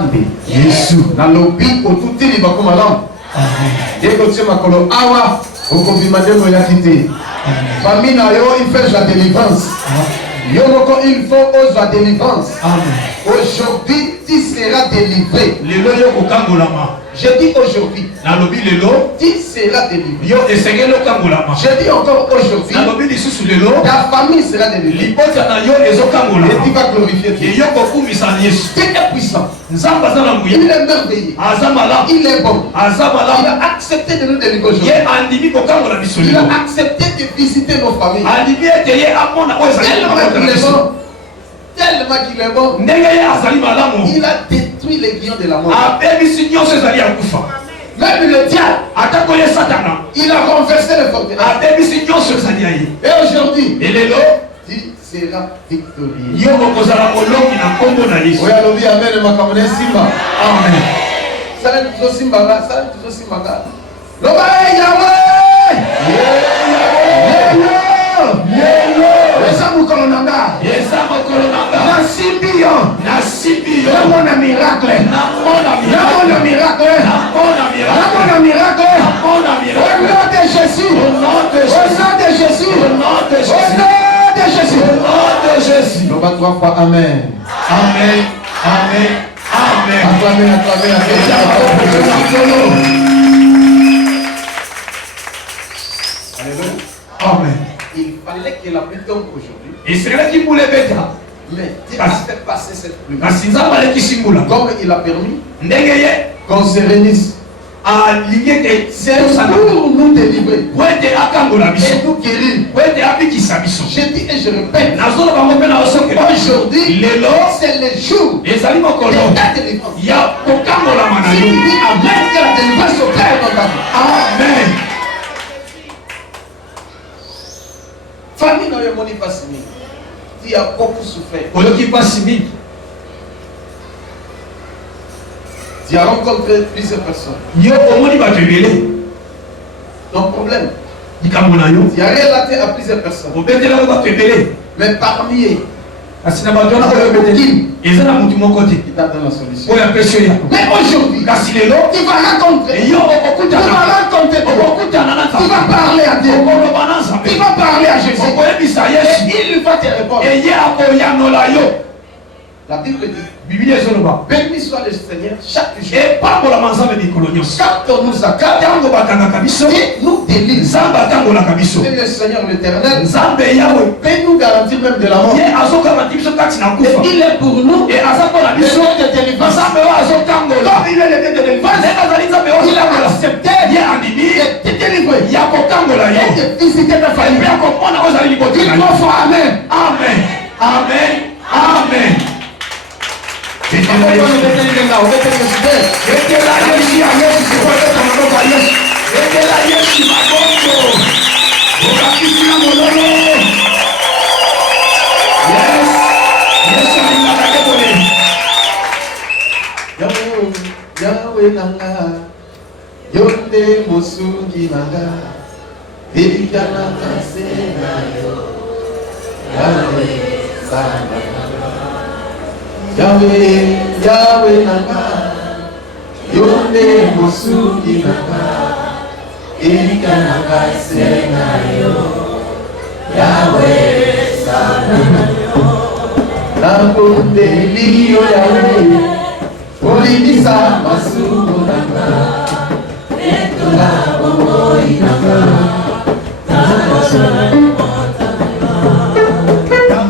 Nzambe Yesu na lobi otutili bakomalam yekotie makolo awa okobima ndemo ya kite famille na yo il fait la délivrance yo moko il faut ozwa délivrance aujourd'hui tu seras délivré lelo yo kokangolama. Je dis aujourd'hui, tu seras délivré. Je dis encore aujourd'hui, ta famille sera délivrée. Et tu vas glorifier Dieu. Dieu est puissant. Il est merveilleux. Il est bon. Il a accepté de nous délivrer aujourd'hui. Il a accepté de visiter nos familles. Tellement qu'il est bon. Il a détruit les guillons de la mort. Même le diable, il a renversé les forteresses. Et aujourd'hui, tu seras victorieux. Amen. Amen. Amen. Amen. Amen. Acclamez, acclamez, Amen. Il fallait que la pluie tombe aujourd'hui. Et c'est là qu'il voulait mettre. Mais Dieu a fait passer cette pluie. Comme il a permis qu'on se réunisse. C'est pour nous délivrer et nous guérir. Je dis et je répète, aujourd'hui c'est le jour de ta délivrance. Si tu dis amen, que la délivrance opère dans ta vie. Amen. Famille n'a pas signé. Tu as beaucoup souffert. Tu as rencontré plusieurs personnes. Ton problème, tu as relaté à plusieurs personnes. Mais parmi eux, il t'a donné la solution. Mais aujourd'hui, tu vas rencontrer. Tu vas parler à Dieu. Tu vas parler à Jésus. Et il va te répondre. La Bible dit, béni soit le Seigneur chaque jour. Quand on nous accorde, il nous délivre. Et le Seigneur l'éternel peut nous garantir même de la mort. Et il est pour nous. Et le Dieu de délivrance. Comme il est le Dieu de délivrance, il a accepté de te délivrer. Et de visiter ta famille. Il faut Amen. Amen. Amen. Amen. Yahweh nanga, yonde mosungi nanga, Bibikana kasena yo, Yahweh sana. Yahweh, Yahweh nanga, yonde mosungi nanga, Bibikana kasena yo, Yahweh sana. Nakundeli yo Yahweh. Olibisa masumu nanga, etula bomoi nanga,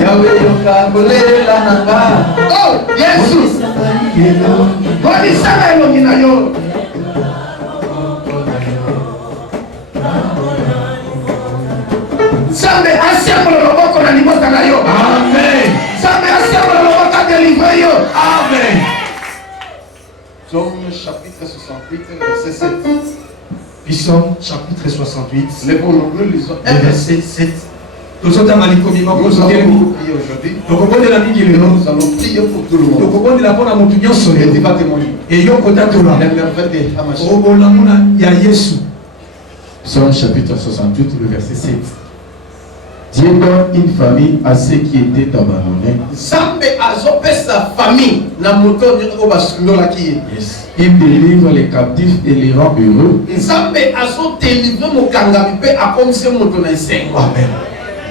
Yahweh yokabolela nanga. Oh, Yesu! Olisa elongi na yo. Nzambe asembola loboko na libota na yo. Amen. Nzambe asembola loboko na délivrer yo. Amen. Psaume chapitre 68, verset 7. Psaume chapitre 68, verset 7. Nous allons prier aujourd'hui. Nous allons prier pour tout le monde. Et tu vas témoigner. Psaume chapitre 68, le verset 7. Dieu donne une famille à ceux qui étaient abandonnés. Yes. Il délivre les captifs et les rend heureux. Amen.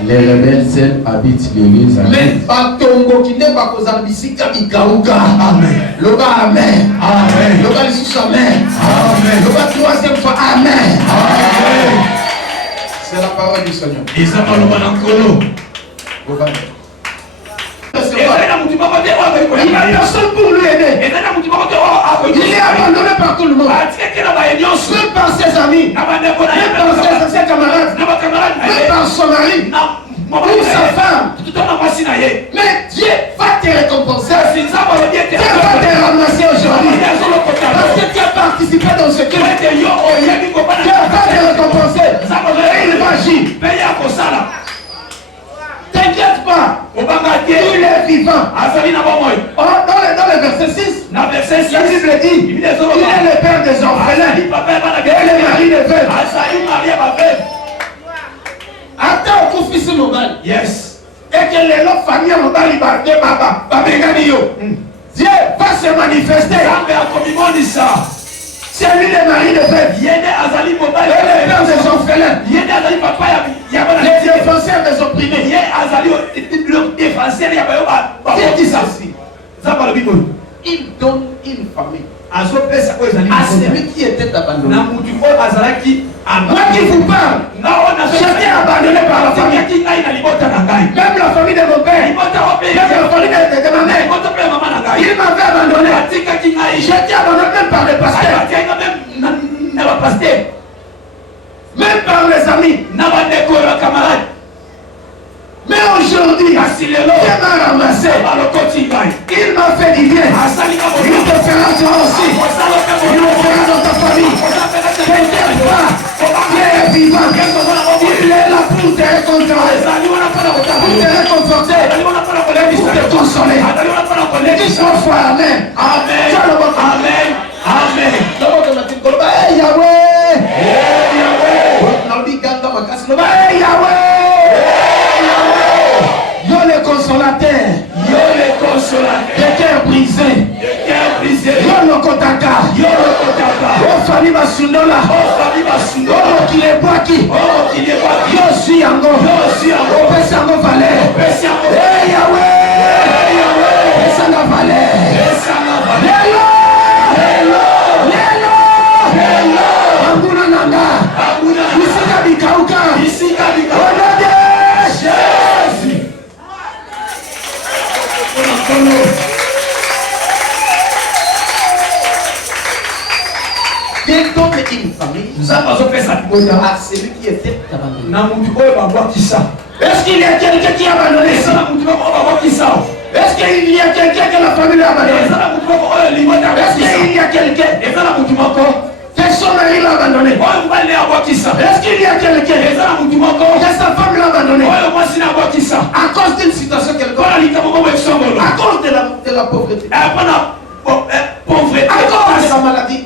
Les rebelles seuls habitent les lieux. Amen. Amen. Amen. C'est la parole du Seigneur. Il est personne pour lui aider. Il est abandonné par tout le monde. Même par ses amis, même par ses camarades, même par son mari, ou sa femme. Mais Dieu va te récompenser. Dieu va te ramasser aujourd'hui. Parce que tu as participé dans ce truc. Dieu va te récompenser. Et il va agir. T'inquiète pas. Il est vivant. Dans le verset 6, la Bible dit il est le père des orphelins et le mari des veuves. Attends au fils mobile. Yes. Et que les autres familles mobile Dieu va se manifester. C'est lui le mari de veuve. Et le père des orphelins. Les défenseurs des opprimés. Qui dit ça? Il donne une famille à celui qui était abandonné. Moi qui vous parle, j'étais abandonné par la famille. Même la famille de mon père, même la famille de ma mère. Il m'avait abandonné. J'étais abandonné même par le pasteur. Même par les amis. Mais aujourd'hui, Dieu m'a ramassé. Il m'a fait du bien. Il te fera toi aussi. Il le fera dans ta famille. T'inquiète pas. Dieu est vivant. Il est là pour te réconforter. Pour te consoler. Dis trois fois Amen. Amen. Amen. Amen. Hey Yahweh. Hey Yahweh. Hey Yahweh. Le consolateur, le cœur brisé, le kotaka, le famille Masundola, le Kilebwaki, le Siango, le Pesango Valais, hey Yahweh, Pesanga Valais, Lelo, Anguna Nanga, Isika Bikauka, Dieu donne une famille à celui qui était abandonné. Est-ce qu'il y a quelqu'un qui est abandonné ici? Est-ce qu'il y a quelqu'un que la famille a abandonné? Est-ce qu'il y a quelqu'un que son mari l'a abandonné? Est-ce qu'il y a quelqu'un que sa femme l'a abandonné? À cause d'une situation quelconque, à cause de la pauvreté, à cause de la maladie,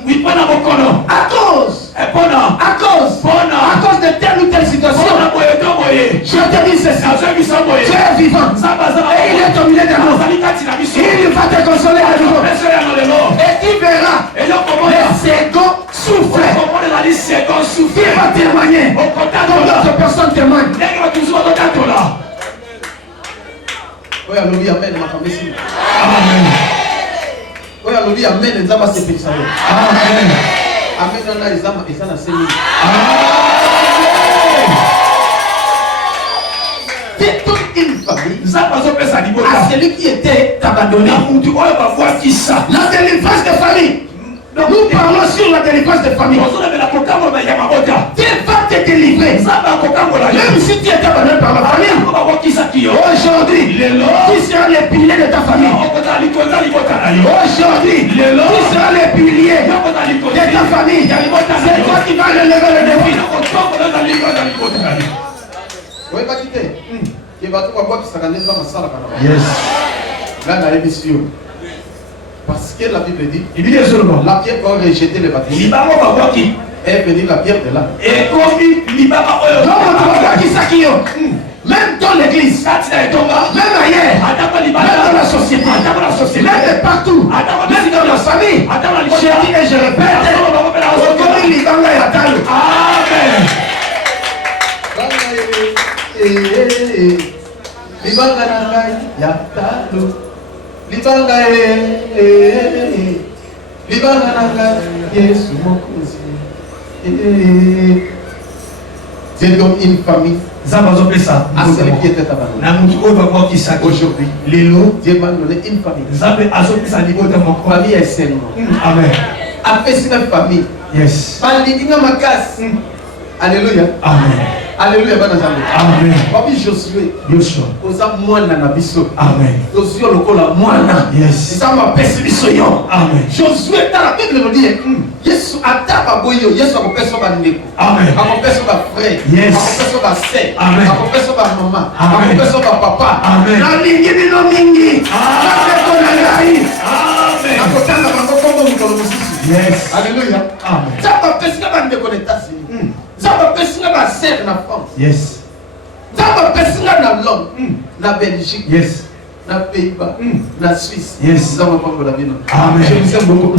à cause de telle ou telle situation. Je te dis ceci, tu es vivant et il est au milieu de nous. Il va te consoler à nouveau et tu verras les seconds souffler. Il va témoigner comme d'autres personnes témoignent. Oui, alléluia, amen, ma famille. Amen. Oui, alléluia, amen, les âmes se fixent. Amen. Amen, on a les âmes, et ça n'a pas amen. C'est toute une famille. À celui qui était abandonné. La délivrance de famille. Nous parlons sur la délivrance de famille. Dieu va te délivrer. Même si tu es abandonné par la famille. Aujourd'hui, tu seras les piliers de ta famille. Aujourd'hui, tu seras les piliers de ta famille. C'est toi qui vas relever le défi. Oui, pas quitter. Yes. Là, la émission. Parce que la Bible dit, la pierre va rejeter les bâtiments. Et venir la pierre de là. Et comme il Même dans l'église, même ailleurs, même dans la société, même partout, même dans la famille, je dis et je répète, amen. Libanga nangai yatalo, libanga libanga nangai Yesu mokozi. Dieu donne une famille à celui qui était abandonné. Aujourd'hui, Dieu m'a donné une famille. Famille est seulement. Amen. Après cette famille, yes. Alléluia. Amen. Alléluia. Amen. Papi Josué. Joshua. Oza mwana na biso. Amen. Josué lokola mwana. Yes. Ça m'a pèse biso yo. Amen. Josué dans la Bible nous dit Yesu ataba boyo, Yesu akopesa ba ndeko. Amen. Akopesa ba frère. Yes. Akopesa ba sœur. Amen. Akopesa ba maman. Amen. Akopesa ba papa. Amen. Na lingi bino mingi. Amen. Amen. Akotanga bango kombo mukolo mususu. Yes. Alléluia. Amen. Ça m'a pèse ba ndeko na États-Unis. Ça m'a pèse ba sœur na France. Yes. Ça m'a pèse na Londres, na Belgique. Yes. Na Pays-Bas, na Suisse. Yes. Ça m'a pas la vie. Amen. Je vous aime beaucoup.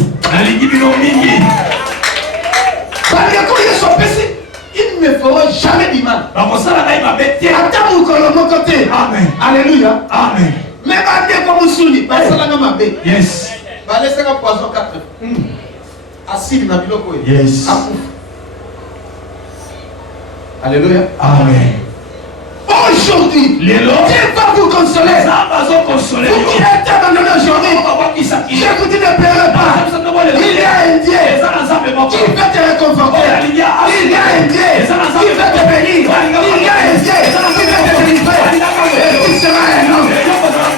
Ils ne me feront jamais du mal. Attends mon côté. Amen. Alléluia. Amen. Mais comme Souli, yes. Poison 4. Assis na biloko. Yes. Alléluia. Amen. Aujourd'hui, Dieu va vous consoler. Vous qui êtes abandonné aujourd'hui, je vous dis ne pleurez pas. Il y a un Dieu qui va te réconforter. Il y a un Dieu qui va te bénir. Il y a un Dieu qui va te délivrer. Et tu seras un homme.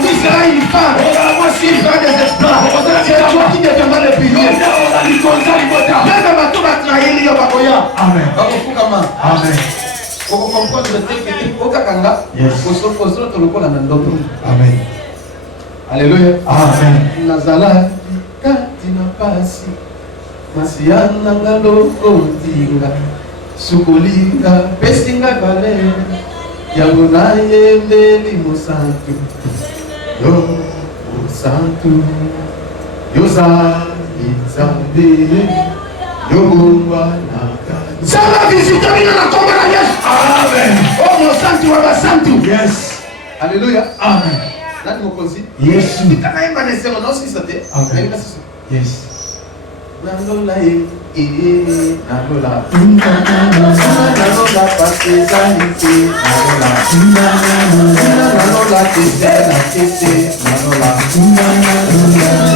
Tu seras une femme. Tu feras des exploits. C'est toi qui deviendras le pilier. Même ma tour va trahir l'Yobakoya. Amen. Amen. Pour comprendre le texte, au Kakanga, Amen. Alléluia. Amen. Nazala, Katina Pasi, Masiana Galo, Odinga, Sukulinga, Pestinga Vale, Yagunaye, Limo Santo, Yo Santo, Yosa, Izambe, Yoga, ça va visiter la tombe de Yesu. Amen. Oh mon santo, wa santo. Yes. Alléluia. Amen. Nani mokozi? Yes. Nitakaimba nesema na usikisate. Amen. Yes. Nalola nalola. Nalola pasezanite. Nalola. Nalola tesela tete. Nalola.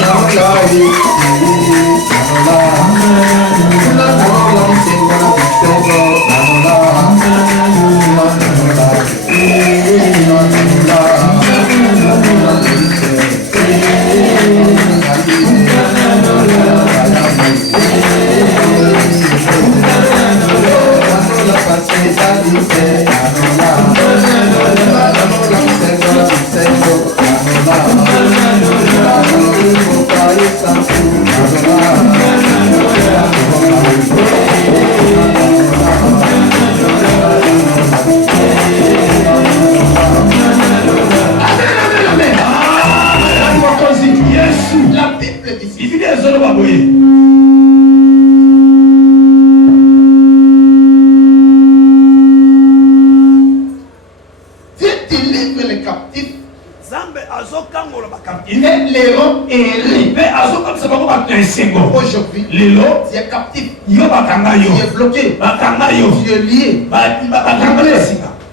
Nalola aujourd'hui, tu es captif, tu es bloqué, tu es lié,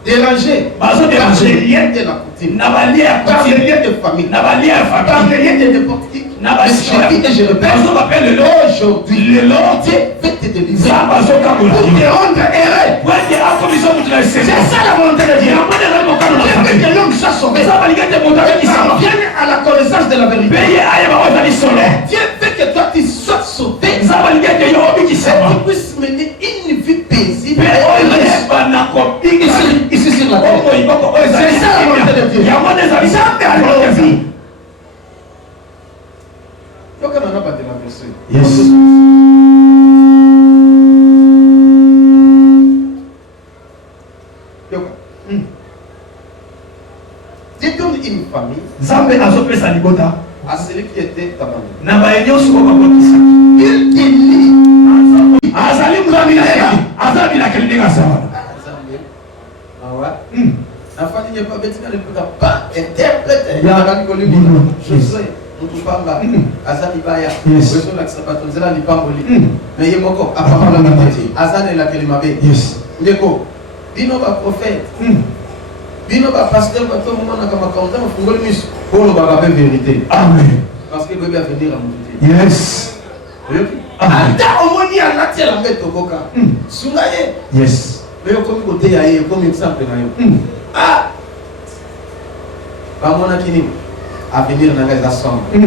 dérangé, par les liens de la coutume, par les liens de famille, par les liens de politique. Et je répète, aujourd'hui, Dieu veut te délivrer pour te rendre heureux. C'est ça la volonté de Dieu. Dieu veut que l'homme soit sauvé, qu'il vienne à la connaissance de la vérité. Dieu veut que toi tu sois sauvé et que tu puisses mener une vie paisible ici sur la terre. C'est ça la volonté de Dieu. Yes. kopesa libota à celui qui était abandonné. na baenyo soko bakokisa Il délie. azali mzambi na yeye azali na kelinga sawa La famille n'est pas bêtise, elle ne peut pas interpréter. Ya. Josué, Mutupanga, Azani Baya, Yes. Weso la Sabaton, Zela ni Pamboli. Mais Yemoko, apparemment la moitié. Azan et la Kelimabe. yes Ndeko, Bino ba prophète, Bino ba pasteur, ba tout le monde a comme un content, on fungole mis pour le bagabe vérité. amen Parce que bébé a venir à mon yes amen Ata omoni a nati la mbete okoka. Sungaye. yes Mais comme côté yaye, comme exemple na yo. Ah! Bamona kini avenir na ngaza sombre.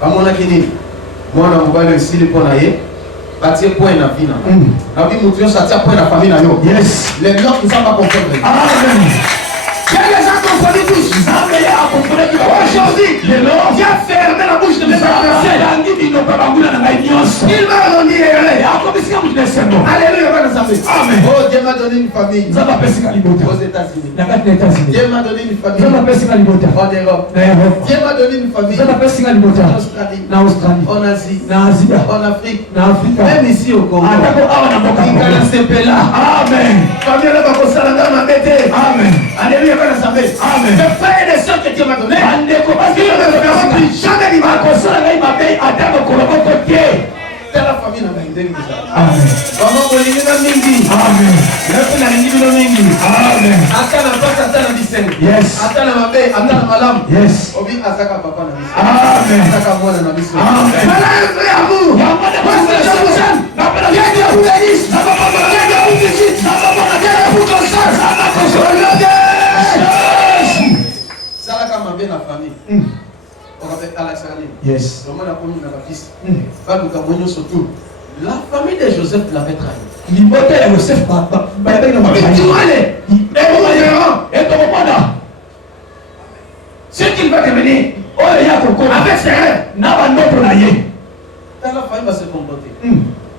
Bamona kini mwana mobile isili pona ye. Batie point na vie na. Na bi mutu yo satia point na famille na yo. yes Les gens qui sont pas comprendre. amen Les gens comprennent tous. Aujourd'hui, lelo viens fermer la bouche de mes adversaires. yangi bino pa bangula na ngai nyonso Il m'a donné akomisika mutu nesembo Alléluia, va nous appeler. Amen. Oh, Dieu m'a donné une famille nzambe apesika libota aux États-Unis. na kati na États-Unis Dieu m'a donné une famille nzambe apesika libota en Europe. na Europe Dieu m'a donné une famille nzambe apesika libota en Australie, na Australie en Asie, na Asia en Afrique, na Afrika même ici au Congo. atako awa na mboka Il Congo. a sepé là. amen Famille là, va ça ma bête. amen Alléluia, va nous appeler. Amen. Mes frères et sœurs que Dieu m'a donné. bandeko Ils ne me feront plus jamais du mal. akosala ngai mabe ata mokoloboko te C'est la famille dans la idée de ça. amen Maman, on est dans Mingi. amen Même la Mingi dans Mingi. amen Attends la passe, attends la vicenne. Yes. Attends la mabé, attends la malam. yes Obi Azaka papa na biso. amen Azaka mwana na biso. Amen. Voilà un vrai amour. Moi, c'est je vous aime. Dieu vous bénisse. Dieu vous visite. Dieu vous console. Ça là quand m'a la famille. On va faire Alexandre. yes Le monde a connu dans la piste. Pas nous avons surtout. La famille de Joseph l'avait trahi. libota ya Yosef bayabaki na Mais tu makai vois les. Et etokomona ce qu'il va devenir oyo ya kokoma avec ses rêves. na bandoto na ye Dans la famille va se comporter.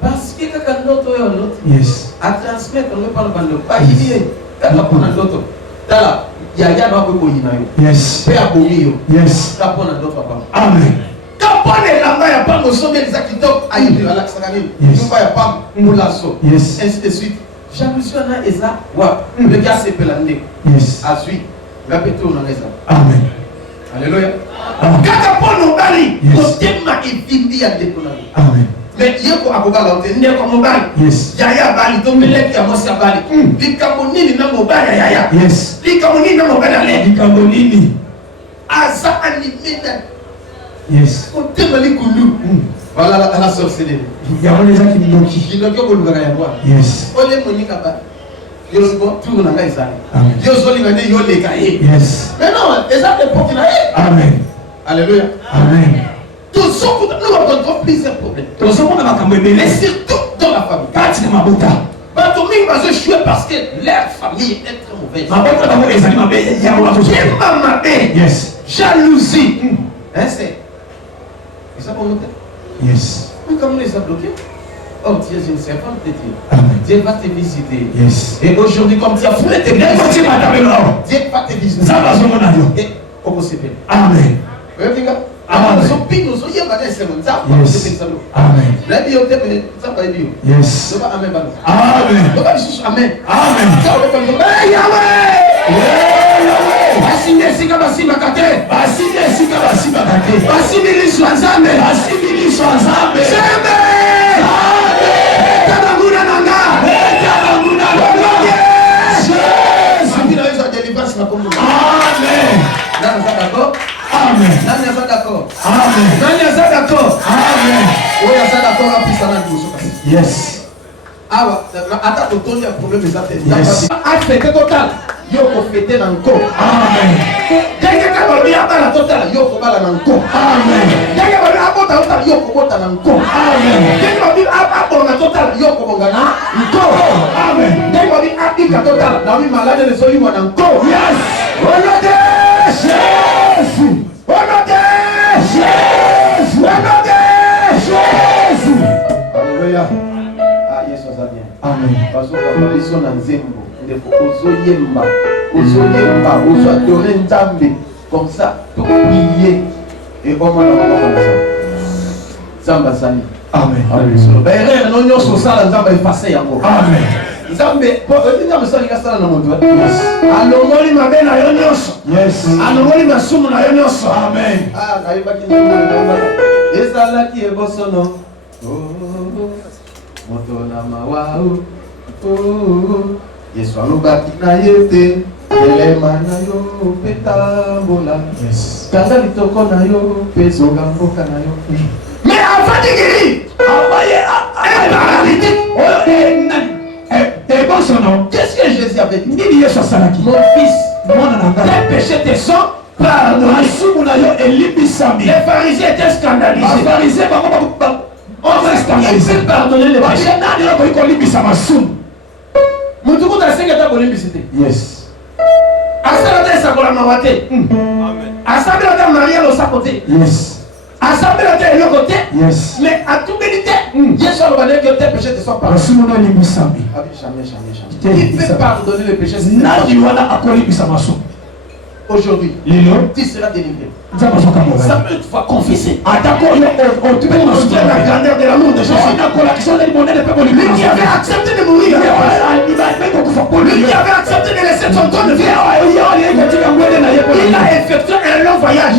Parce que quand l'autre est l'autre, yes à transmettre, on ne parle pas de pas y est. Quand on a l'autre, là, il y a un peu de yo. yes Père Abomi, yes quand on a d'autres papa. amen Quand on est là-bas, il n'y a pas de sommet des acteurs à y à l'Axagani. Yes. Il n'y a pas de moulasso. yes Ainsi de suite. Jalousie, on a Eza. Le gars s'est pelé. yes À suite. Répétez, on a Eza. amen Alléluia. amen Quand on a bali, Yes. on t'aime et vindi à décoller. amen Mais il y a un peu de comme mobile. yes Yaya bali, donc il est à moi c'est bali. Likamoni na mobile yaya. yes Likamoni na mobile ale. likambo nini Asa animé na. yes On t'aime les koulou. Voilà la sorcellerie. yango ezaki minoki Qui ne peut pas nous gagner moi. yes Ole monika ba. Yo go tout na ngai zali. amen Yo zoli ngane yo le kaye. yes Mais non, les époque na e. amen Alléluia. amen Tous ceux nous rencontrons plusieurs problèmes. tozomona makambo Mais ebele surtout dans la famille. kati na mabota Batoming va se jouer parce que leur famille est très mauvaise. mabota bango ezali mabe yango bakozoa Maman, yes jalousie. Hein, c'est. Et ça pour nous. yes Mais comment les a bloqués? Oh Dieu, je ne sais pas te dire. amen Dieu va te visiter. yes Et aujourd'hui, comme tu as foulé tes biens, ndeko ntina matabelo Dieu va te visiter. nzambe azomona yo Et comment c'est fait? amen Vous voyez, gars? Amen. Nous sommes pires, nous sommes hier, c'est mon zap. yes amen La vie, on t'aime, ça va être bien. yes Ça va, amen, amen. amen On va juste amen. amen Ça va être comme ça. Hey, Yahweh! Basinde sika basima kate. basinde esika basimaka te Basimiliswa nzambe. basimiliswa nzambe Sembe! Tabanguna nanga. etabanguna Sambi na yesu délivrance na kombo. amen Nani eza d'accord? amen Nani eza d'accord? amen Nani eza d'accord? amen Oyo eza d'accord apesa na liboso kasi. yes Awa, ata totondi ya problème eza te. Yes. Afete total. Yo kofete na nko. amen Ndenge kaka balobi abala total, yo kobala na nko. amen Ndenge balobi abota total, yo kobota na nko. amen Ndenge balobi abonga total, yo kobonga na nko. amen Ndenge balobi abika total, na wi malade lezoyimwa na nko. yes Olode! Jésus Olode! Jésus Olode! Jésus Alléluia. Ah, Yesu aza bien. amen Bazokaba biso na nzembo ndeko ozoyemba ozadore nzambe comme ça, pour prier. Et au moins, on va comme ça. Zamba Sani. Amen. Erreur, non, nous sommes ça, Zamba est passé encore. Amen. Zamba, Zamba Sani, il y a ça dans mon doigt. Alongoli ma belle à Yonioso. Yes. Alongoli ma somme à Yonioso. Amen. Ah, n'arrive pas qu'il y ait. Et ça là qui est beau son nom. Motona Mawao. Yesu alobaki na yete. Elema na yo petambola. Yes. Kanga litoko na yo pezoga mboka na yo. Mais avant de guérir, qu'est-ce que Jésus avait dit? Mon fils, tes péchés te sont pardonnés. Les pharisiens étaient scandalisés. Ils peuvent pardonner les péchés. Yes. Asabela sakola mawate. Asabela Maria lo sakote. Yes. Asabela te le côté. Yes. Mais à tout bénité, Jésus a demandé que tes péchés te soient pardonnés. Il peut pardonner les péchés. Aujourd'hui, tu seras délivré. Simplement confesser. Tu peux montrer la grandeur de l'amour de Jésus. Lui qui avait accepté de mourir. Lui qui avait accepté de laisser son trône de vie. Il a effectué un long voyage.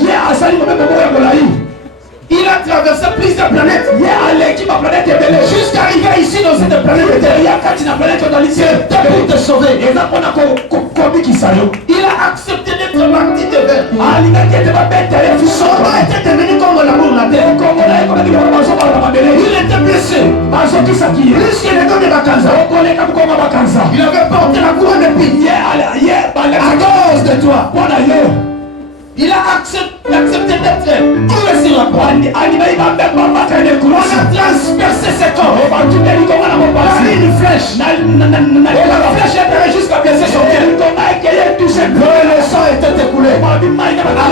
Il a traversé plusieurs planètes. Jusqu'à arriver ici dans cette planète Terre. Pour te sauver. Il a accepté d'être martyr de verre. Son nom était devenu comme l'amour de la terre. Il était blessé. Plus qu'il est dans les vacances. Il avait porté la couronne d'épines à cause de toi. Il a accepté d'être cloué sur la croix. On a transpercé ses corps par une flèche. Et la flèche est allée jusqu'à blesser son cœur. Le sang était écoulé à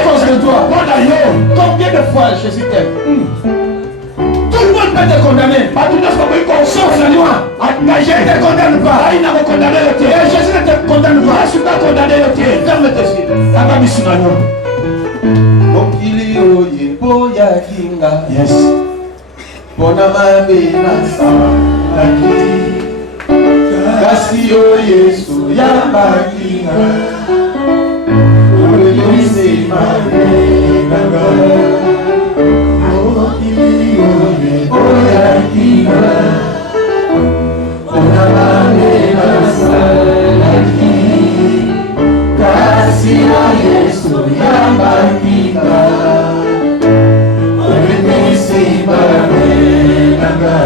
cause de toi. Combien de fois Jésus t'aime? Tout le monde peut te condamner. Sauf le loi. Mais je ne te condamne pas. Et Jésus ne te condamne pas. Ferme tes yeux. Mokili oye boya kinga. Yes. Pona mabe na salaki. Kasi o Yesu yamba kinga. Olelise mabe nanga. Mokili oye boya kinga. Pona mabe na salaki. Kasi o Yesu yamba kinga. Olelise mabe nanga.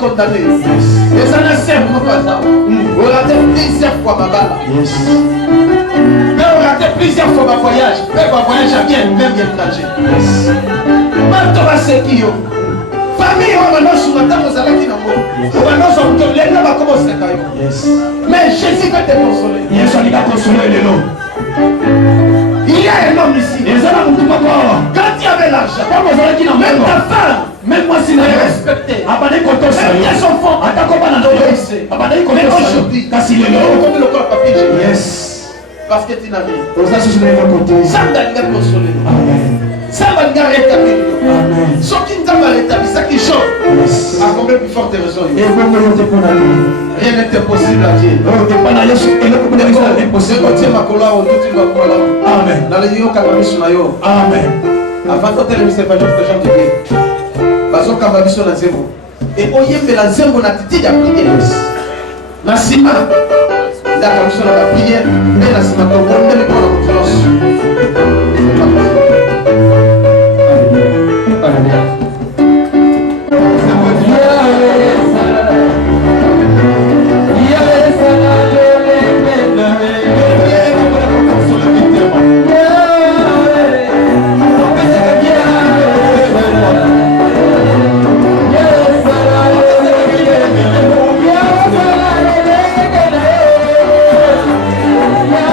Condamné. Et ça ne sert pas ça. On a raté plusieurs fois ma balle. Mais on a raté plusieurs fois ma voyage. Mais ma voyage a bien, même bien étranger. Même toi, c'est qui yo. Famille, on va nous soumettre aux alaki nango. On va nous soumettre les noms va commencer à caillou. Mais Jésus va te consoler. Yesu va consoler les noms. Il y a un homme ici. Quand il y avait l'argent, même ta femme, même moi si je respectais, même tes enfants, mais aujourd'hui, comme le corps papier, parce que tu n'as rien. Ça m'a consolé. Ça m'a rétabli. Ce qui t'a rétabli, ça qui chante, a combien plus forte raison. Rien n'était possible à Dieu. Amen. Avant de te lever, c'est pas juste que j'en te dis. bazokamba biso na nzembo e oyembela nzembo na titi ya priere na nsima ndaka biso na bapriere mpe na nsima tobondeli mpona moto nyonso. Yeah.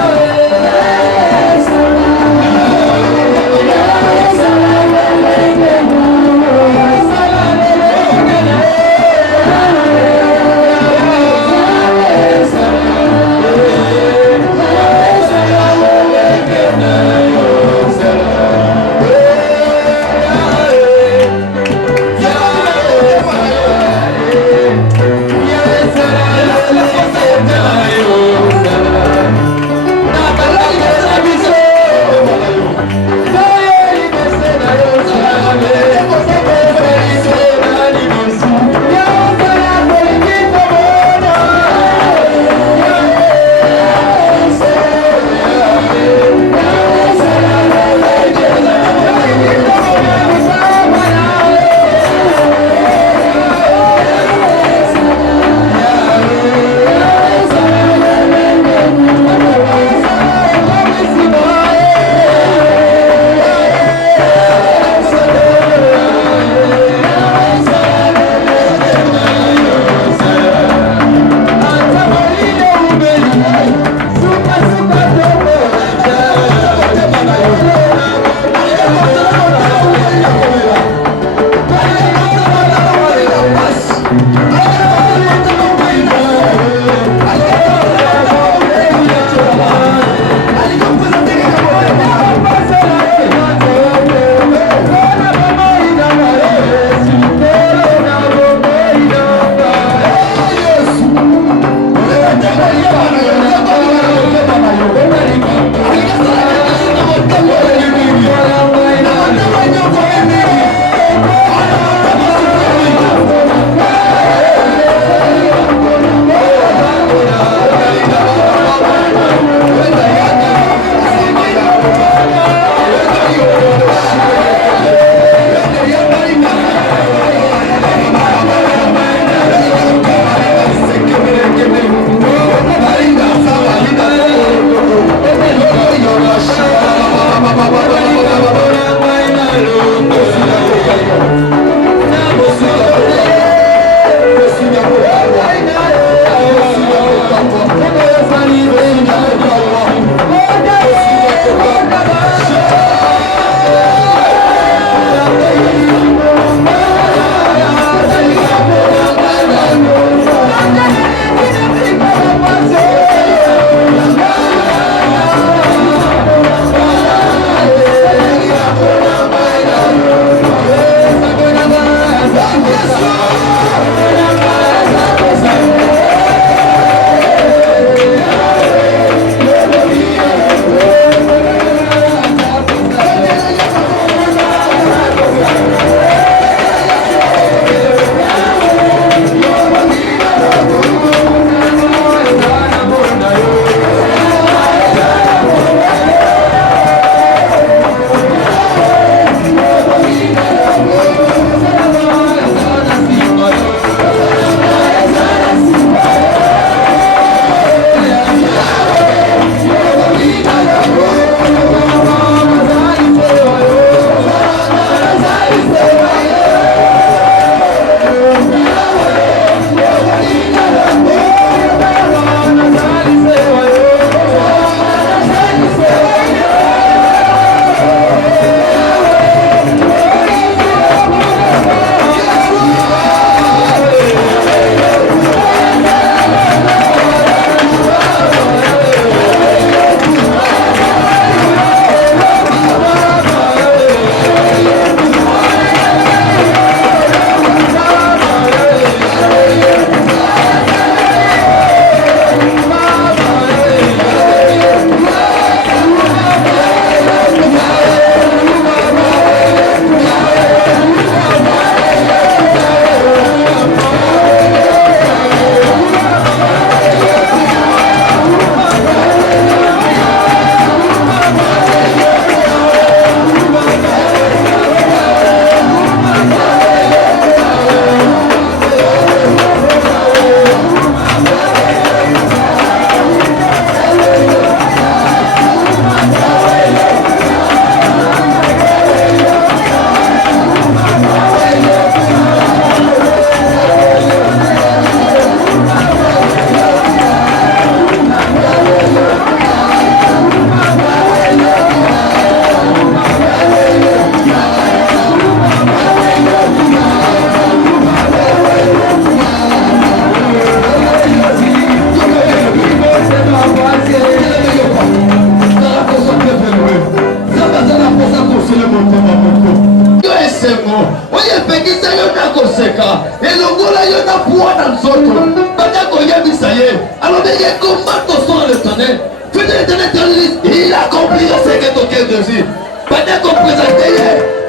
combat ton sang à l'éternel. Fais-le l'éternel, il accomplira ce que ton cœur désire. Pendant qu'on présentait,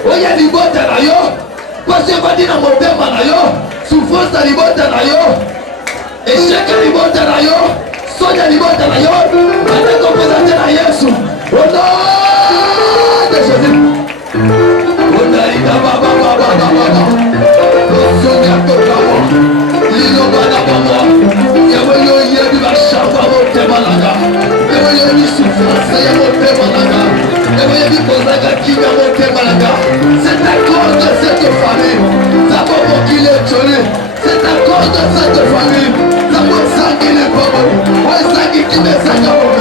il y a des bottes à l'ailleurs. Parce que va dire dans mon thème à l'ailleurs, souffrance à l'ibota à l'ailleurs, échec à l'ibota à l'ailleurs, soin à l'ibota à l'ailleurs. Pendant qu'on présentait à Jésus, au nom de Jésus. On a dit baba. C'est à cause de cette famille. Ça va qu'il est tué. C'est à cause de cette famille. Ça va ça qu'il est pas bon. Ouais, ça qui me sac à bon.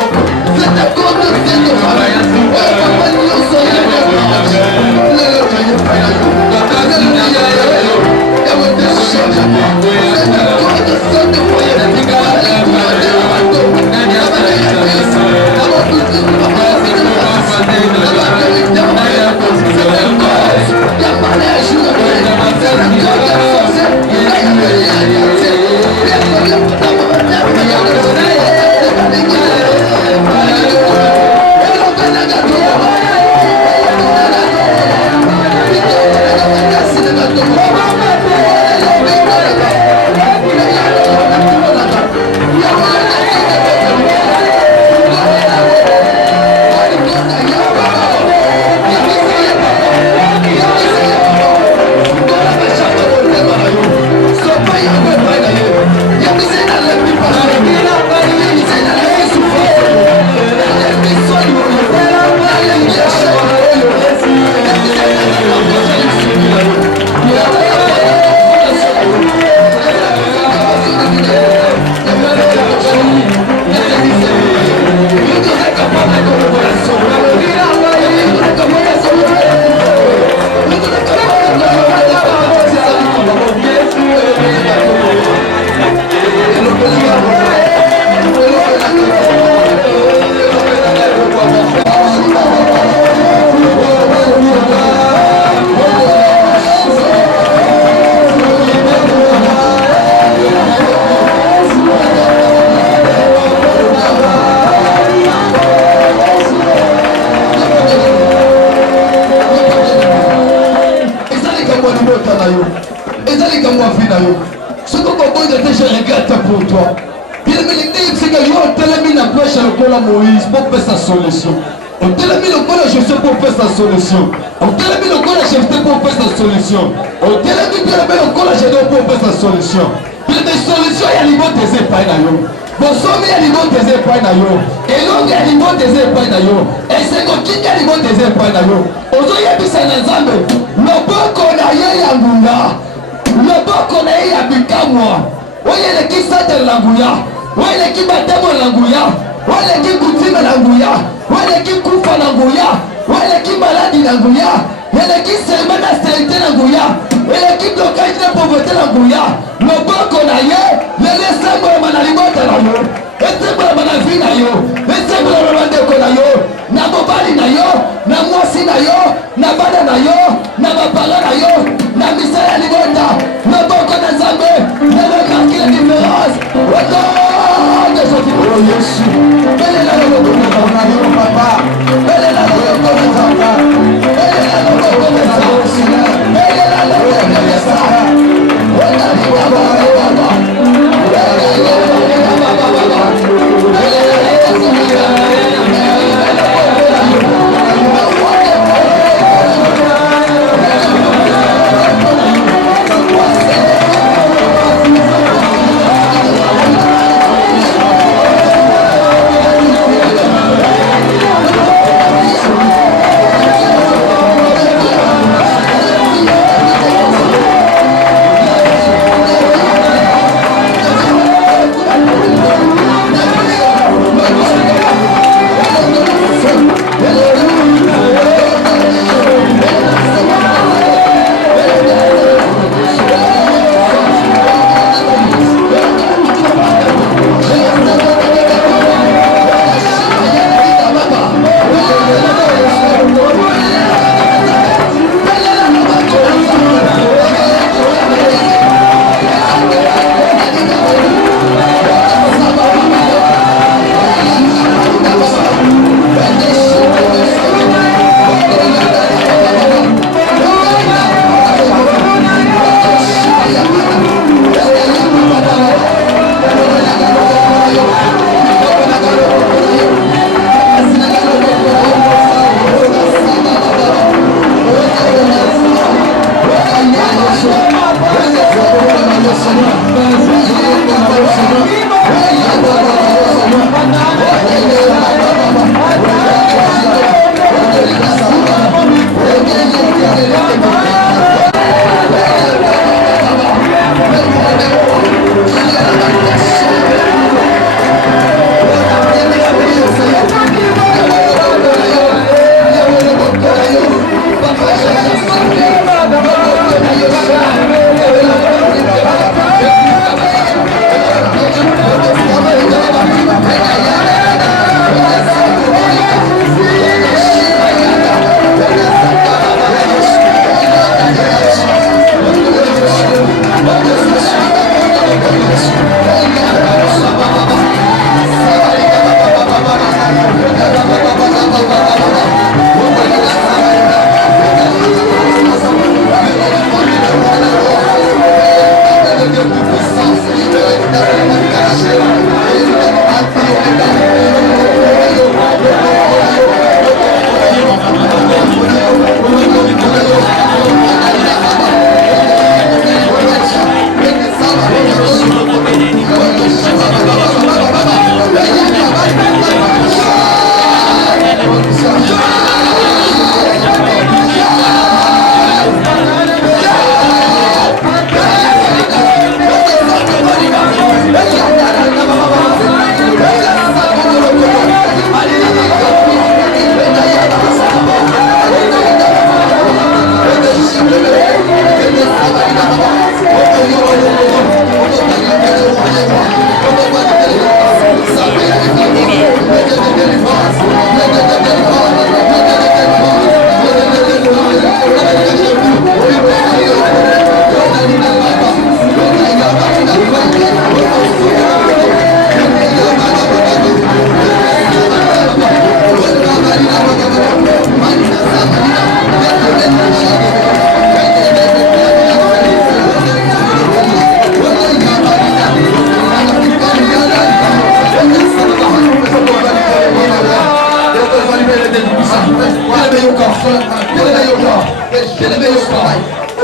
C'est à cause de cette famille. Ouais, papa, nous sommes les Moïse pour faire sa solution. On t'a mis le corps de Jésus pour faire sa solution. On t'a mis le corps de Jésus pour faire sa solution. On t'a mis le corps de Jésus pour faire sa solution. Puis des solutions, il y a les mots des épailles d'ailleurs. Bon, somme, il y a les mots des épailles d'ailleurs. Et l'autre, il y a les mots des épailles d'ailleurs. Et c'est qu'on quitte les mots des épailles d'ailleurs. Aujourd'hui, il y a des ensemble. Le bon qu'on a eu à Ngunda. Le bon qu'on a eu à Bikamwa. Oui, il y a qui s'attend à l'Angouya. Oui, il y a qui baptême à l'Angouya. Wale ki kutima na nguya, wale ki kufa na nguya, wale ki maladi na nguya, wale ki sema na stérilité na nguya, wale ki blocage na pauvreté na nguya. Loboko na ye, lele sembo na libota na yo, esembo na vie na yo, esembo na bandeko na yo, na mobali na yo, na mwasi na yo, na bana na yo, na bapara na yo, na misala libota, loboko na Nzambe, na marquer la différence. Oh Yesu, elle est là le logo de papa, elle est là le logo de papa, elle est là le logo de ça, elle est là le logo de ça. On a dit baba,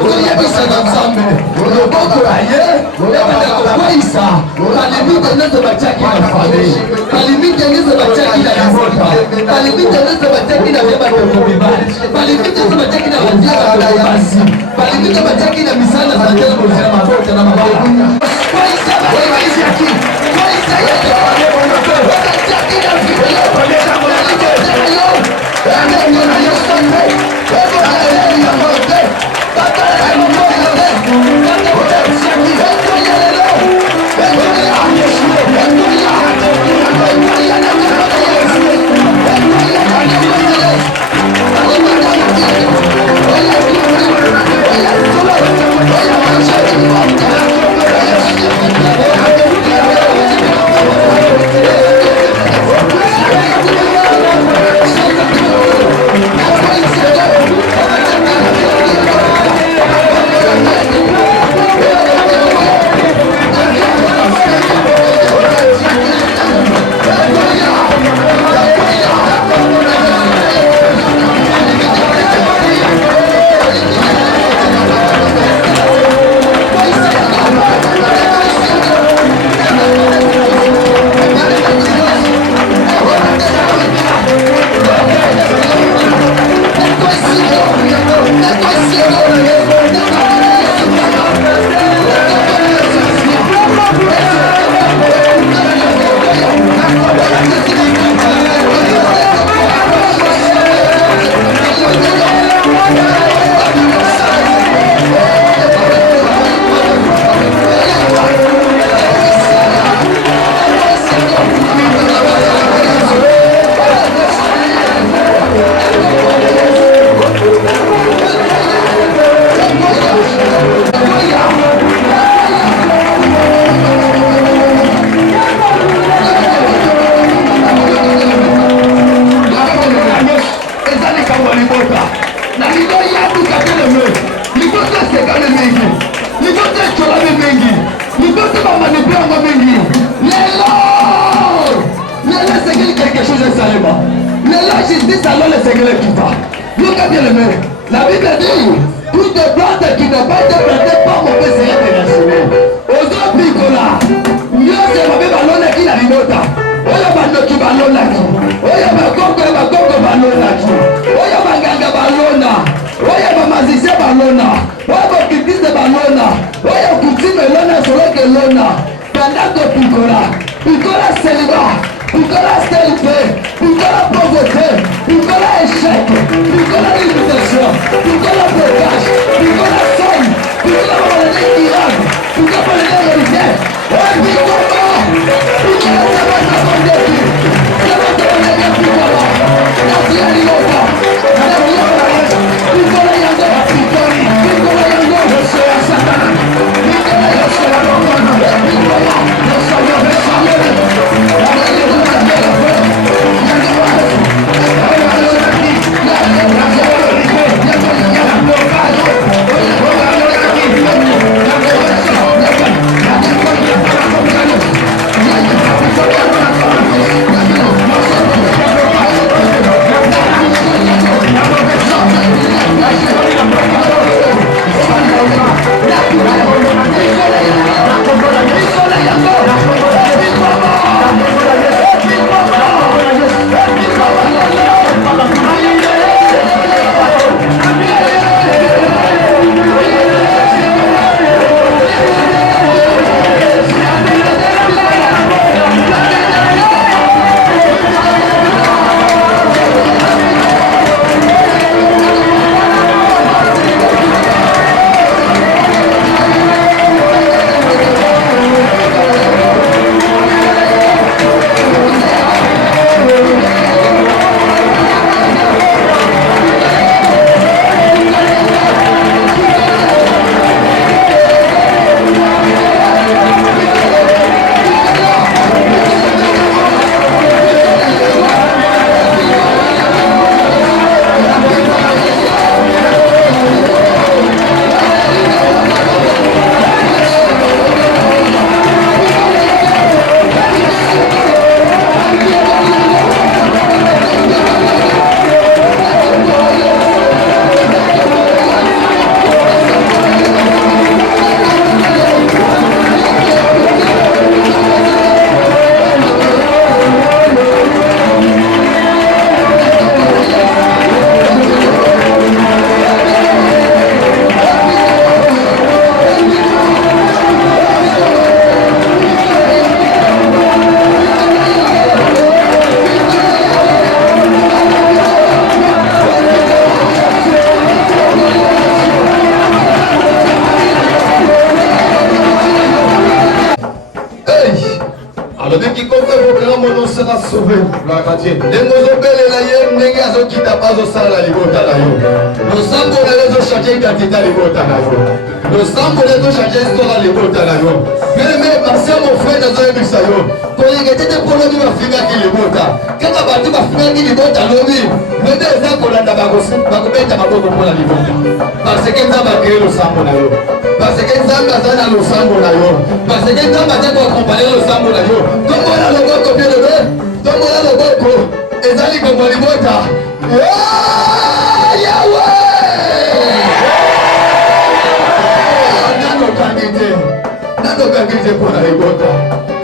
oyebisaka nzambe loboko na ye ebanda kokweyisa balimite nyonso batiaki na fame balimite nyonso batiaki na libota balimite nyonso batiaki na ye batoko mibali balimite nyonso batiaki na badia batoko basi balimite batiaki na misala santé na bozela mabota na maboko kweyisa bayebisiaki kweyisa yeke batiaki na video na yo na yo sante La Bible dit, toute plante qui n'a pas été plantée par mon père sera déracinée. Ozo pikola, mieux c'est ma balona qui la limota. Oya bando qui balona qui. Oya bakoko balona qui. Oya banganga balona. Oya bamazise balona. Oya bakitiste balona. Oya kutime lona solo que lona. Pendant pikola, pikola célibat. Pikola stérilité, pikola pauvreté, pikola échec, pikola limitation, pikola blocage, pikola somme, pikola maladie irade, pikola maladie héréditaire. Oh, pikola, pikola sabata bandeki, sabata bandeki pikola, nasi aliyota, pikola yango, pikola yango, yoso ya satana, pikola yoso ya rokono, pikola yoso ya besayone. Yeah. va sauver. Gloire à Dieu. Ndengozobela ye ndenge azokita bazosala libota na yo. Losambo na lezo changer identité libota na yo. Losambo na lezo changer histoire libota na yo. Mais parce que mon frère nazoyebisa yo. Koyenge tete polobi bafingaki libota. Kaka batu bafingaki libota lobi. Mende eza kolanda bakobeta maboko mpona libota. Parce que nzambe akeye losambo na yo. Parce que nzambe aza na losambo na yo. Parce que nzambe aza koakompane losambo na yo. Tombola loboko bien lebe. Tombola loboko. Ezali kombo libota. Yawe! Nando kangite mpona libota.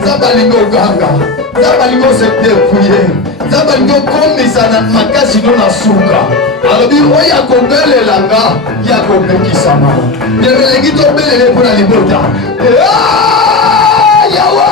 Nzambe alingi oganga. Nzambe alingi osedepouye. Nzambe alingi okomisa na makasi no na suka. Alobi oyo akobelelanga ye akopekisama. Elingi tobelele mpona libota. Yawe!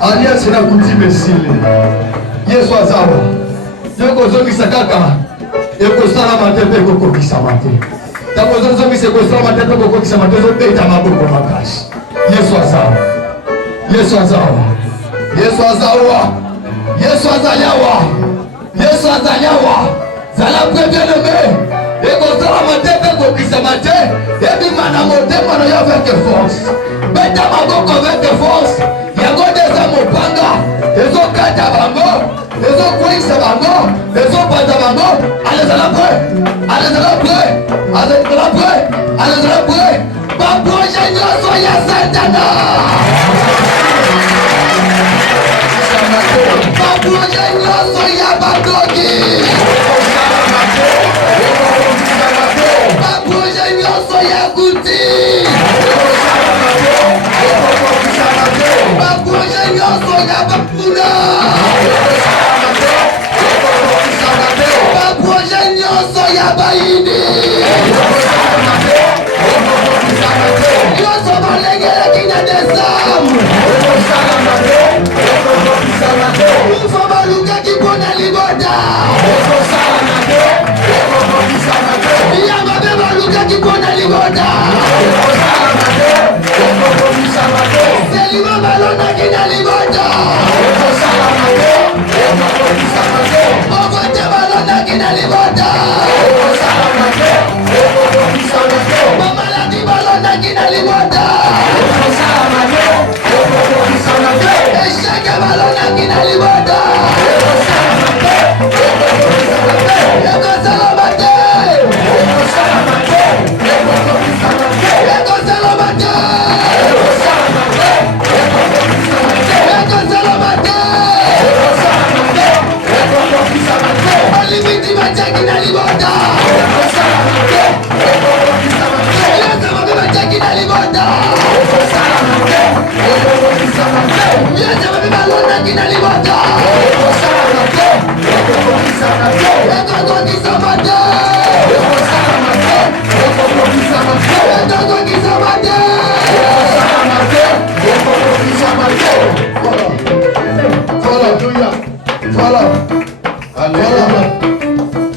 Alias na kutime sile Yesu azawa Yoko zongisa kaka Yoko sala matepe koko kisa mate Tako zongisa koko sala matepe koko kisa mate Zobeta maboko makashi Yesu azawa Yesu azawa Yesu azawa Yesu azaliawa Yesu azaliawa Zala preveneme Yoko sala matepe koko kisa mate Ebi mana mote mano ya veke force Beta maboko veke force Yango deza mopanga, ezo kata bango, ezo kwisa bango, ezo pata bango, allez-la prêt, allez-la prêt, allez-la prêt, allez-la prêt, ba projet nyoso ya Satana. Ba projet nyoso ya Bakoki. Ba projet nyoso ya Kuti. Ba projet nyoso ya Bakuna. Ba projet nyoso ya ya bayini nyonso balengelaki na desambre nyonso balukaki mpona libota ya mabe balukaki mpona libota selima balonaki na libota okote balonaki na libota bamaladi balonaki na libota esheke balonaki na libota ekosalama te ekosalama te ekosalama te olimiti batiaki na libota yosamabe batiaki na libota yosamabe balonaki na libota ekokokisama te ekokokisama te Alléluia. Voilà. Alléluia.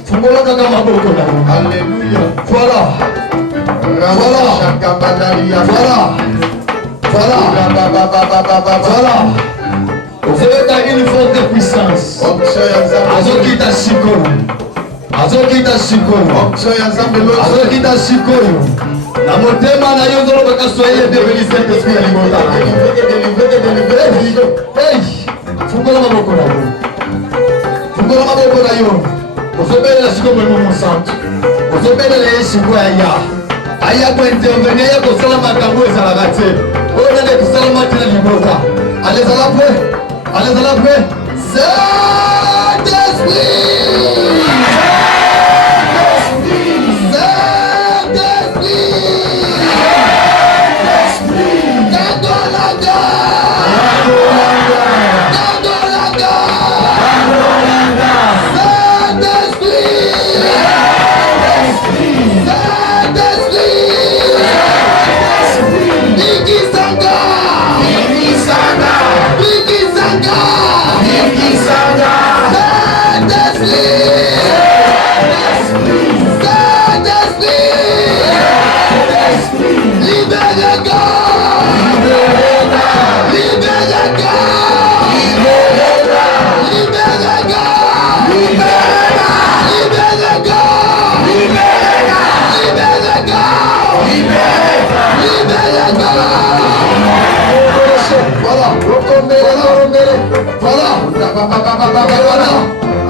Fungola kaka maboko na. Alléluia. Voilà. Voilà. Voilà. Voilà. Vous avez une force de puissance. Azokita sikoyo. Azokita sikoyo. Azokita sikoyo. Na motema na yo nzolo baka soyele devenu Saint-Esprit ya libota. Hey! Fungola maboko na yo. Fungola maboko na yo. Ozobelela sikoyo Molimo Santo. Ozobelela yesiko ya ya. Aya ko intervenir ya ko sala makambo ezalaka te. Oyo nde kosalama te na libota. Allez à la paix. Allez à la paix. Saint-Esprit.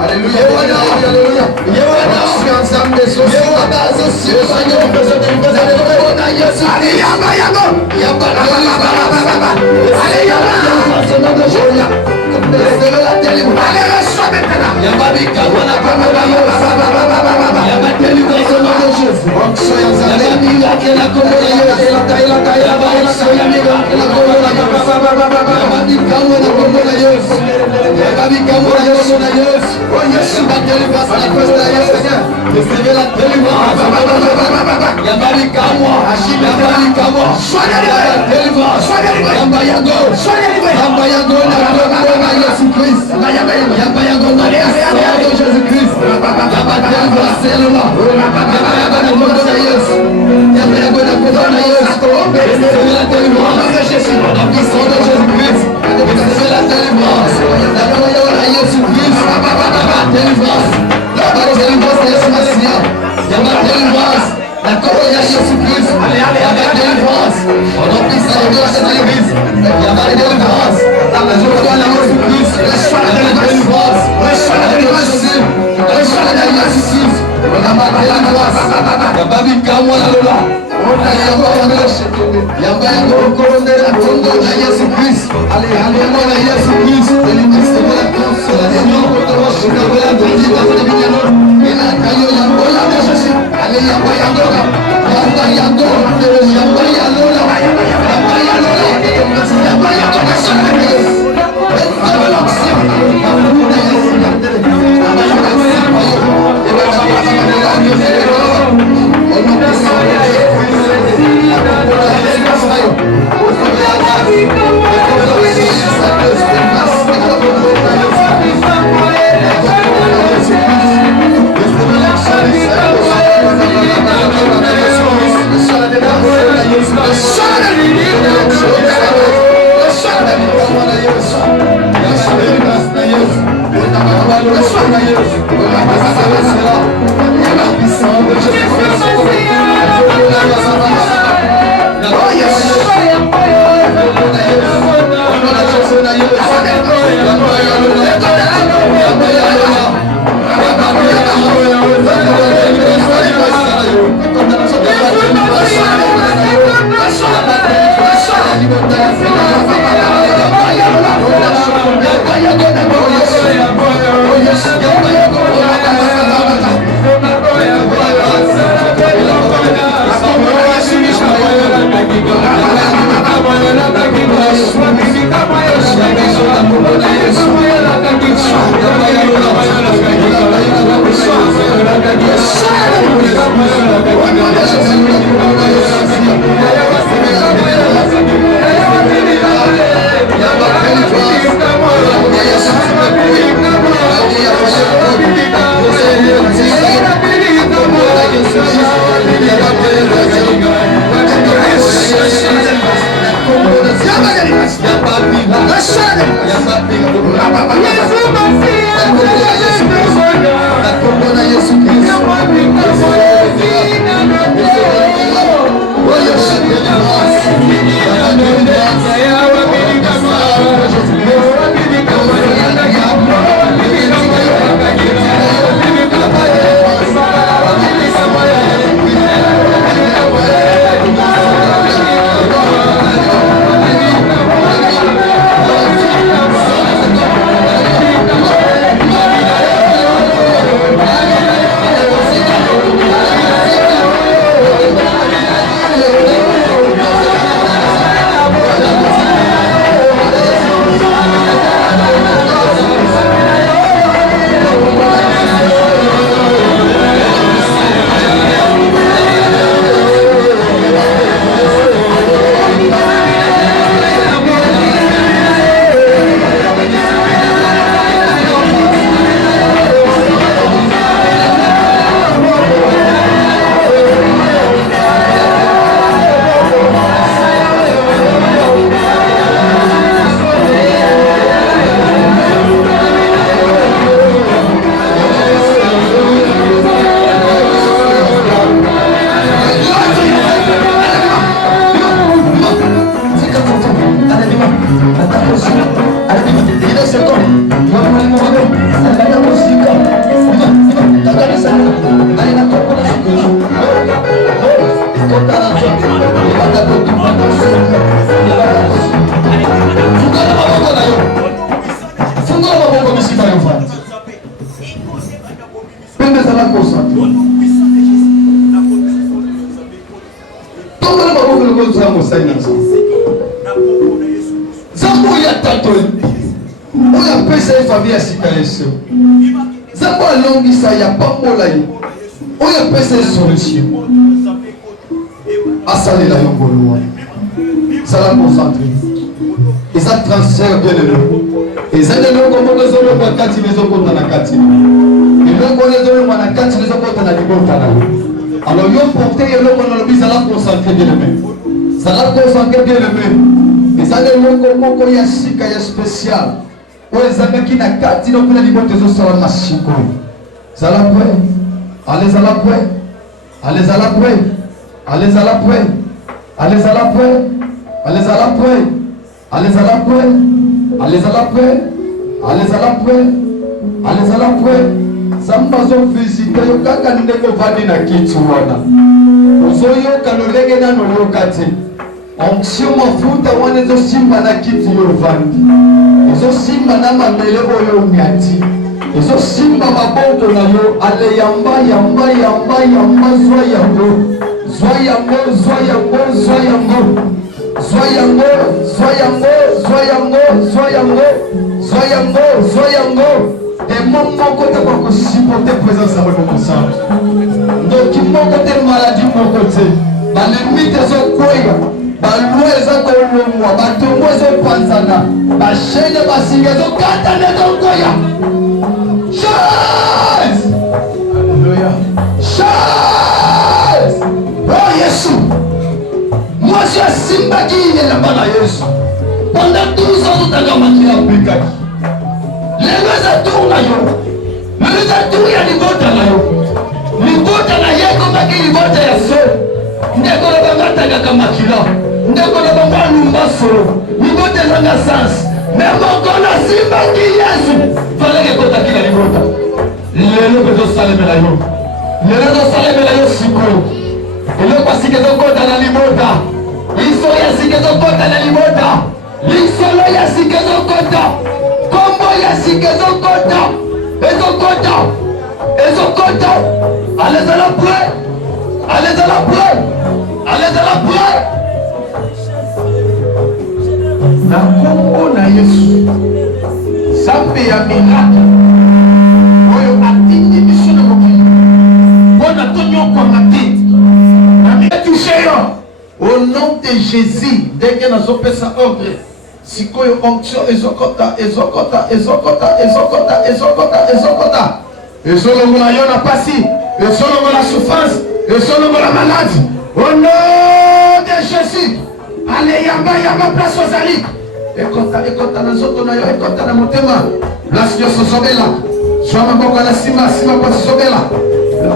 Alléluia, alléluia. Alléluia. Alors, yo porté et l'homme dans le bis à la concentrer bien aimé. Ça la concentrer bien aimé. Et ça le loko moko ya sika ya spécial. Oezanga ki na kati no kuna libote zo sala mashiko. Ça la prêt. Allez à la prêt. Allez à la prêt. Allez à la prêt. Allez à la prêt. Allez à la prêt. Allez à la prêt. Allez à la prêt. Allez à la prêt. Allez à la prêt. Samba zo visite yo kaka ndeko vandi na kitu wana. Uzoyo kalolege na no kati. Onction mafuta wana zo simba na kitu yo vandi. Zo simba na mamele oyo nyati. Zo simba maboko na yo ale yamba yamba yamba yamba zwa yambo. Zwa yambo zwa yambo zwa yambo. Zwa yambo zwa yambo zwa yambo zwa yambo zwa yambo zwa yambo. Et mon côté pour supporter présence à mon ensemble. Donc mon côté maladie mon côté. Bah les mythes sont quoi? Bah l'oué sont comme le mois. Bah tout le monde sont panzana. Bah chaîne bah singa sont katane sont quoi? Chaise. Alléluia. Chaise. Oh Jésus. Moi je suis Simba qui est là-bas à Jésus. Pendant 12 ans tout à l'heure m'a appliqué. Leweza tu na yo. Leweza tu ya libota na yo. Libota na yeko maki libota ya so. Ndeko na bangata kama kilo. Ndeko na bangata numba solo. Libota zanga sans. Memo kona Simba ki Yesu. Fale ke kota kila libota. Lelo bezo saleme la yo. Lelo saleme la yo siko. Lelo pasike zo kota na libota. Historia ya sikezo kota na libota. Lisolo ya sikezo kota. Kombo ya sikezo kota. Ezo kota. Ezo kota. Allez à la prière. Allez à la prière. Allez à la prière. Na kombo na Yesu. Zambe ya miracle. Oyo atindi biso na mokili. Bona tonyo kwa mati. Na mi touché yo. Au nom de Jésus, dès que nous avons fait ordre, si vous avez onction, ezokota, ezokota, ezokota, ezokota, ezokota, ezokota. Ezolongo la yon a passé, ezolongo la souffrance, ezolongo la maladie. Au nom de Jésus, allez yamba yamba place aux alliés. Ekota, ekota na zoto na yo, ekota na motema. Place yo sosobela. Shama boka na sima, sima kwa sosobela.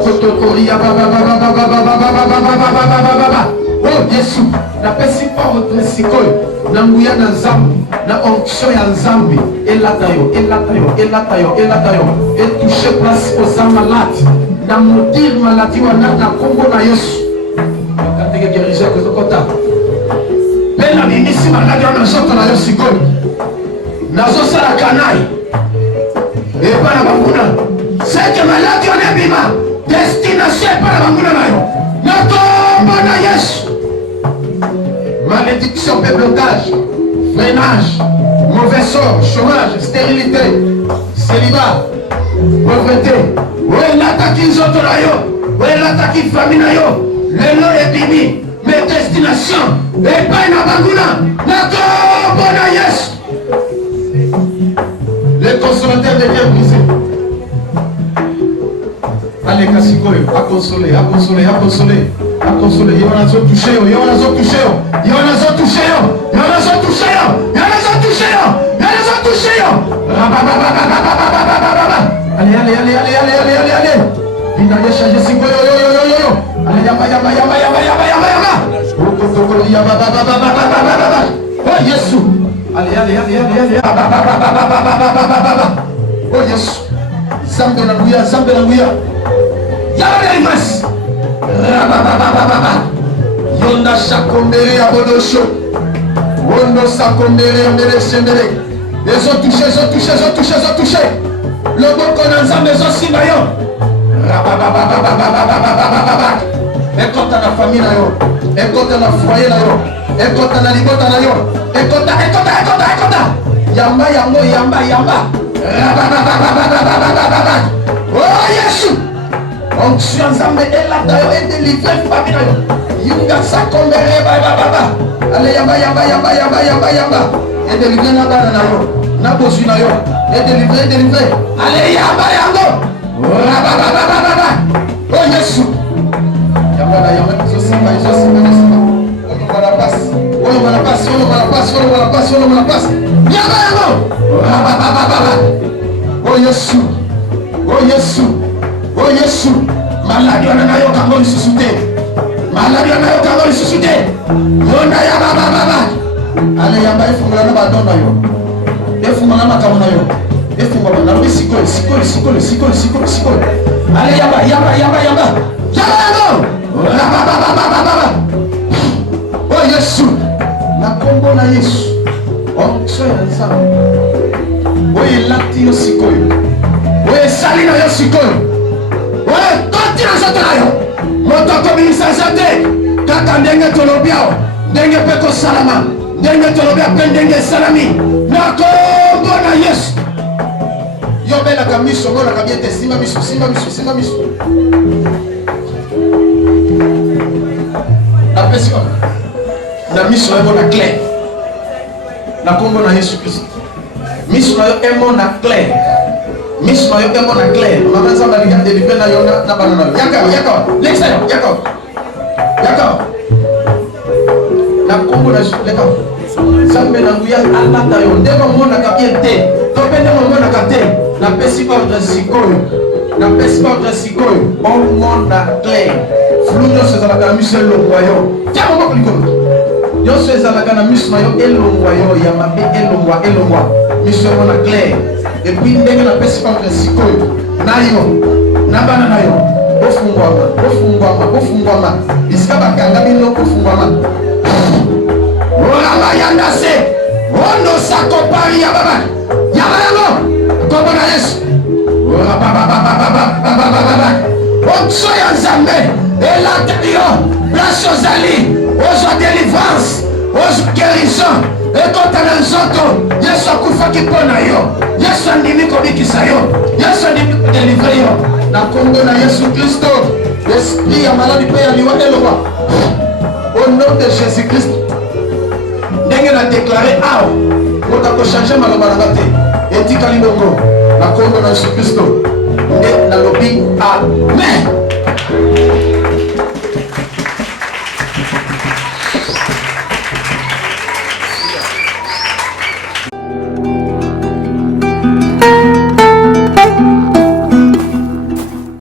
Kotori ya baba baba baba baba baba baba baba. Oh Yesu, na pesi ordre sikoyo, na nguya na Nzambe, na onction ya Nzambe, elata yo, elata yo, elata yo, elata yo, et toucher place aux malades, na maudire maladie wana na kombo na Yesu. Kateke guérison que zokota. Pena mimisi maladie wana zoto na yo sikoyo. Nazo sala kanai. Et pas la banguna. C'est que maladie wana bima, destination pas la banguna na yo. Na kombo na Yesu. Malédiction, blocage, freinage, mauvais sort, chômage, stérilité, célibat, pauvreté. Oui, l'attaque ils ont la yo. Oui, l'attaque famille na yo. Le nom est bimi. Mes destinations. Et pas une abandonna. D'accord, bon yes. Les consolateurs deviennent brisés. Allez, Kassikoyo, à consoler, à consoler, à consoler. A consoler, il y en a touché, il y en a touché, il y en a touché, il y en a touché, il y en a touché, il y en a touché. Allez, allez, allez, allez, allez, allez, allez, allez. Il a changé 5 yo yo yo yo yo. Allez, yama yama yama yama yama yama yama. Oh Yesu. Allez, allez, allez, allez, allez. Oh Yesu. Zambe na nguya, zambe na nguya. Yama imas. Yonda sakombere ya bodosho. Wondo sakombere ya mbere. Ils ont touché, ils ont touché, ils ont touché, ils ont touché. Le bon qu'on a ensemble, ils ont simba yo. Et quand t'as la famille là yo, et quand t'as la foyer là yo, et quand t'as la libota là yo, et quand t'as. Yamba, yamba, yamba, yamba. Oh Yesu. Onction Nzambe elata yo et délivrer famille na yo. Yunga sakombere baba. Allez yamba yamba yamba yamba yamba yamba. Et délivrer na bana na yo. Na bosu na yo. Et délivrer. Allez yamba yango. Baba. Oh Yesu. Yamba na yamba so simba. On la passe. Yamba yango. Baba. Oh Yesu. Oh Yesu. Oh Yesu, maladi wana yo kango lisusuté. Maladi wana yo kango lisusuté. Yonda ya baba. Ale yamba ifungula na badona yo. Efungula na kamuna yo. Efungula na bisiko. Ale yamba. Yamba. Oh Yesu, na kombo na Yesu. Onction ya Nzambe. Oye lati yo sikoyo. Oye sali na yo sikoyo. Ouais, continue à yo. Moto komisa zate. Kaka ndenge tolobiao. Ndenge peko salama. Ndenge tolobia pendenge salami. Na kombo na Yesu. Yo bela kamiso ngona kabiete simba miso. Apesi kwa. Na miso emo na clé. Na kombo na Yesu Kristo. Miso na yo emo na clé. Miss Mayo emo na clé. Maman Zamba liga deliver na yo na banana. Yako. Next time. Yako. Na kombo na leko. Zambe na nguya alata yo. Ndemo mona kabiente. Topende mona kate. Na pesi ordre sikoyo. On mona clé. Fluno se za la mise longwayo. Tiens mon papa likolo. Yo se za la miss Mayo elongwayo ya mabe elongwa. Miss mona clé. Et puis ndenge na pesi ordre sikoyo nayo nabana nayo ofungwama isika bakanga bino ofungwama yanda se ondo sakopari ya baba yango kombo na Yesu onction ya Nzambe elata yo place ozali ozwa délivrance ozwa guérison ekota na nzoto. Yesu akufaki mpo na yo, Yesu andimi kobikisa yo, Yesu andimi kodelivre yo na kombo na Yesu Kristo. L'esprit ya maladi mpe ya liwa eloba au nom de Jésus Christ. Ndenge na déclaré awa moto akochange maloba na nga te etikali bongo na kombo na Yesu Kristo nde nalobi amen.